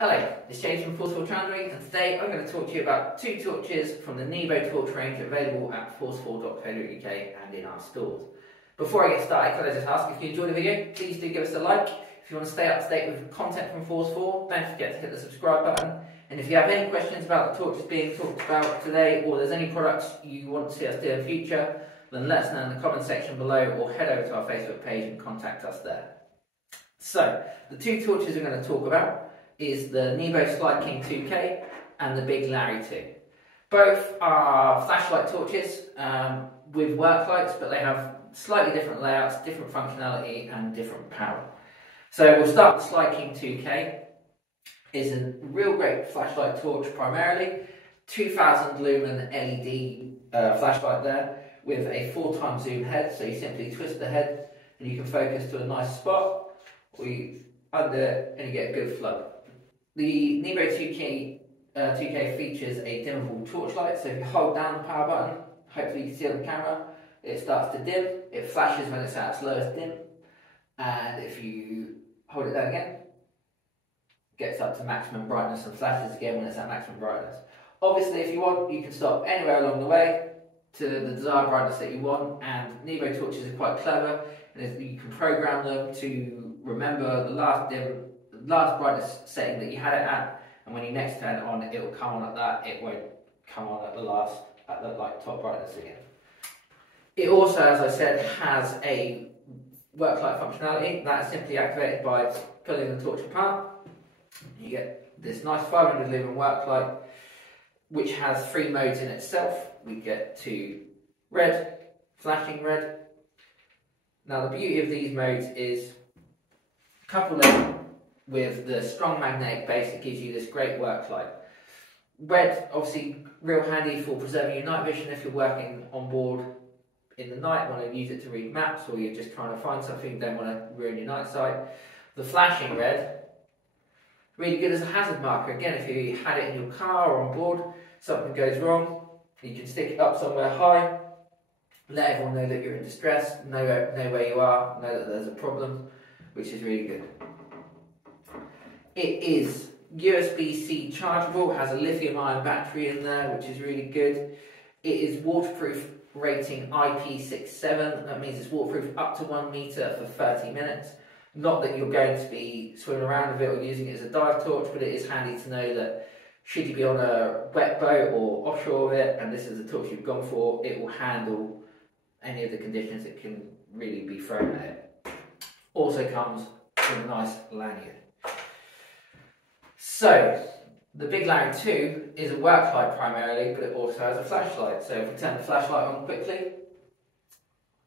Hello, it's James from Force4 Trandoring, and today I'm going to talk to you about two torches from the NEBO torch range available at force4.co.uk and in our stores. Before I get started, can I just ask, if you enjoyed the video, please do give us a like. If you want to stay up to date with content from Force4, don't forget to hit the subscribe button. And if you have any questions about the torches being talked about today, or there's any products you want to see us do in future, then let us know in the comment section below, or head over to our Facebook page and contact us there. So, the two torches we're going to talk about is the NEBO SLYDE KING 2K and the Big Larry 2. Both are flashlight torches with Worklights, but they have slightly different layouts, different functionality and different power. So we'll start with SLYDE KING 2K. It's a real great flashlight torch primarily. 2000 lumen LED flashlight there with a 4x zoom head, so you simply twist the head and you can focus to a nice spot, or you under it and you get a good flow. The NEBO 2K features a dimmable torch light, so if you hold down the power button, hopefully you can see on the camera, it starts to dim, it flashes when it's at its lowest dim, and if you hold it down again, it gets up to maximum brightness and flashes again when it's at maximum brightness. Obviously if you want, you can stop anywhere along the way to the desired brightness that you want, and NEBO torches are quite clever, and you can program them to remember the last brightness setting that you had it at, and when you next turn it on, it will come on at that. It won't come on at the top brightness again. It also, as I said, has a Worklight functionality that is simply activated by pulling the torch apart. You get this nice 500 lumen Worklight, which has 3 modes in itself. We get to red, flashing red. Now the beauty of these modes is couple them with the strong magnetic base that gives you this great work light. Red, obviously real handy for preserving your night vision if you're working on board in the night, want to use it to read maps, or you're just trying to find something, don't want to ruin your night sight. The flashing red, really good as a hazard marker. Again, if you had it in your car or on board, something goes wrong, you can stick it up somewhere high, let everyone know that you're in distress, know where you are, know that there's a problem, which is really good. It is Usbc Chargeable, has a lithium-ion battery in there, which is really good. It is waterproof rating IP67, that means it's waterproof up to 1 metre for 30 minutes. Not that you're going to be swimming around with it or using it as a dive torch, but it is handy to know that should you be on a wet boat or offshore of it, and this is the torch you've gone for, it will handle any of the conditions that can really be thrown at it. Also comes with a nice lanyard. So, the Big Larry 2 is a Worklight primarily, but it also has a flashlight. So if we turn the flashlight on quickly,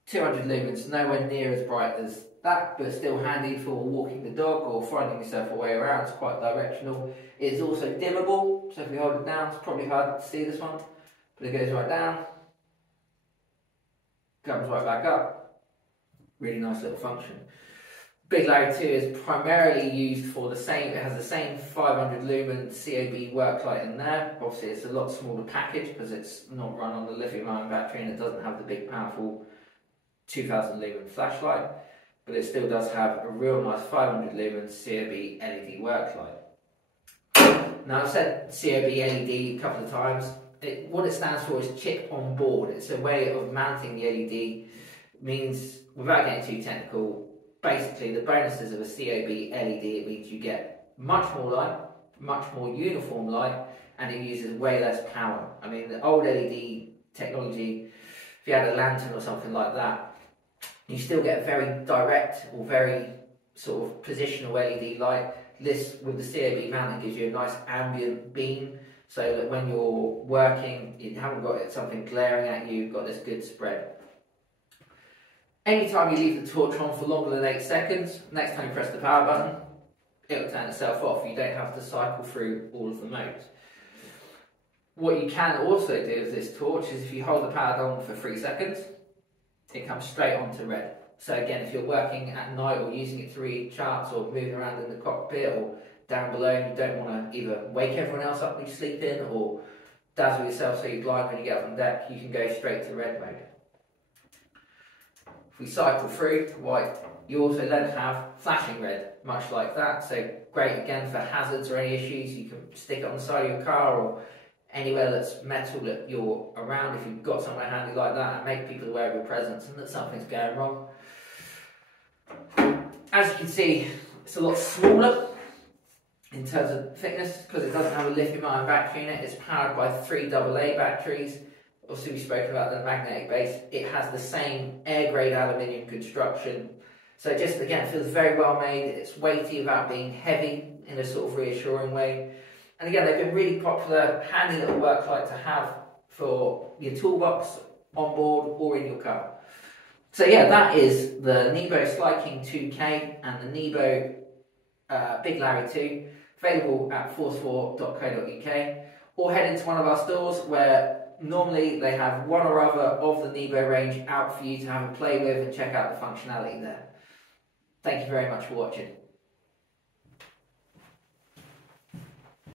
200 lumens, nowhere near as bright as that, but still handy for walking the dog or finding yourself a way around. It's quite directional. It's also dimmable, so if we hold it down, it's probably hard to see this one, but it goes right down, comes right back up. Really nice little function. Big Larry 2 is primarily used for the same, it has the same 500 lumen COB Worklight in there. Obviously it's a lot smaller package because it's not run on the lithium-ion battery and it doesn't have the big powerful 2000 lumen flashlight, but it still does have a real nice 500 lumen COB LED Worklight. Now I've said COB LED a couple of times. What it stands for is chip on board. It's a way of mounting the LED. It means, without getting too technical, basically the bonuses of a COB LED, it means you get much more light, much more uniform light, and it uses way less power. I mean, the old LED technology, if you had a lantern or something like that, you still get very direct or very sort of positional LED light. This, with the COB mount, it gives you a nice ambient beam, so that when you're working, you haven't got something glaring at you, you've got this good spread. Anytime you leave the torch on for longer than 8 seconds, next time you press the power button, it will turn itself off. You don't have to cycle through all of the modes. What you can also do with this torch is if you hold the power down for 3 seconds, it comes straight onto red. So again, if you're working at night or using it to read charts or moving around in the cockpit or down below and you don't want to either wake everyone else up when you sleep in or dazzle yourself so you're blind when you get up on deck, you can go straight to red mode. If we cycle through white, You also then have flashing red, much like that, so great again for hazards or any issues. You can stick it on the side of your car or anywhere that's metal that you're around if you've got somewhere handy like that, and make people aware of your presence and that something's going wrong. As you can see, it's a lot smaller in terms of thickness because it doesn't have a lithium-ion battery in it. It's powered by 3 AA batteries. Obviously, we spoke about the magnetic base. It has the same air-grade aluminium construction. So it just, again, feels very well made. It's weighty without being heavy in a sort of reassuring way. And again, they've been really popular, handy little Worklight to have for your toolbox, on board, or in your car. So yeah, that is the NEBO SLYDE King 2K and the NEBO Big Larry 2, available at force4.co.uk, or head into one of our stores where normally they have one or other of the NEBO range out for you to have a play with and check out the functionality there. Thank you very much for watching.